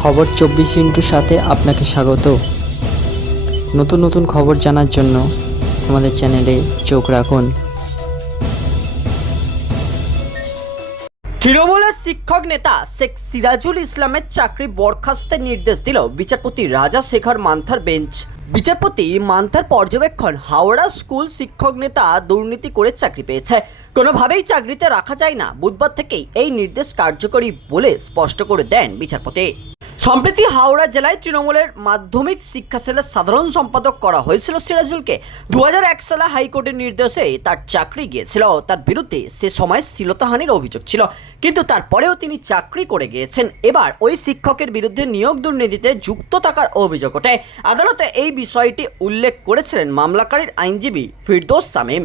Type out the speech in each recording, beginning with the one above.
খবর চব্বিশ ইন্টুর সাথে আপনাকে স্বাগত। নতুন নতুন খবর জানার জন্য আমাদের চ্যানেলে চোখ রাখুন। তৃণমূলের শিক্ষক নেতা শেখ সিরাজুল ইসলামের চাকরি বরখাস্তের নির্দেশ দিল বিচারপতি রাজা শেখর মান্থার বেঞ্চ। বিচারপতি মান্থার পর্যবেক্ষণ হাওড়া স্কুল শিক্ষক নেতা দুর্নীতি করে চাকরি পেয়েছে। কোনোভাবেই চাকরিতে রাখা যায় না। বুধবার থেকেই এই নির্দেশ কার্যকরী বলে স্পষ্ট করে দেন বিচারপতি। সম্প্রতি হাওড়া জেলায় তৃণমূলের মাধ্যমিক শিক্ষা সেলের সাধারণ সম্পাদক করা হয়েছিল সিরাজুলকে। দু এক সালে হাইকোর্টের নির্দেশে তার চাকরি গিয়েছিল, তার বিরুদ্ধে সে সময় শ্লীলতাহানির অভিযোগ ছিল। কিন্তু তারপরেও তিনি চাকরি করে গিয়েছেন। এবার ওই শিক্ষকের বিরুদ্ধে নিয়োগ দুর্নীতিতে যুক্ত থাকার অভিযোগ ওঠে। আদালতে এই বিষয়টি উল্লেখ করেছিলেন মামলাকারীর আইনজীবী ফিরদোস সামিম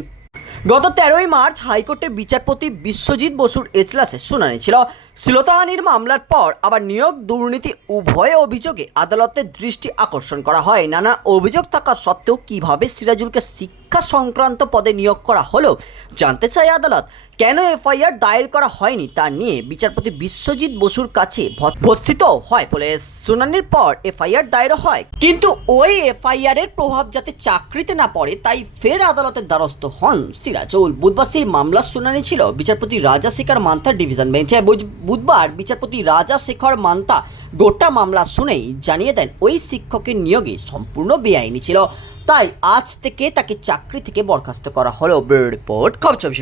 গত তেরোই মার্চ হাইকোর্টের বিচারপতি বিশ্বজিৎ বসুর এজলাসে শুনানি ছিল। শ্লীলতাহানির মামলার পর আবার নিয়োগ, দুর্নীতি, উভয় অভিযোগে আদালতের দৃষ্টি আকর্ষণ করা হয়। নানা অভিযোগ থাকা সত্ত্বেও কীভাবে সিরাজুলকে শিক্ষা সংক্রান্ত পদে নিয়োগ করা হলো জানতে চায় আদালত কেন এফআইআর দায়ের করা হয়নি তা নিয়ে বিচারপতি বিশ্বজিৎ বসুর কাছে ভ- ভর্সিত হয় বলে শুনানির পর এফআইআর দায়ের হয়। কিন্তু ওই এফআইআর এর প্রভাব যাতে চাকরিতে না পড়ে, তাই ফের আদালতের দ্বারস্থ হন সিরাজুল বুধবার সেই মামলার শুনানি ছিল। বিচারপতি রাজা শেখর মান্তার ডিভিশন বেঞ্চে বুধ- বুধবার বিচারপতি রাজা শেখর মান্তা গোটা মামলা শুনেই জানিয়ে দেন ওই শিক্ষকের নিয়োগে সম্পূর্ণ বেআইনি ছিল। তাই আজ থেকে তাকে চাকরি থেকে বরখাস্ত করা হলো। রিপোর্ট, খবর চব্বিশ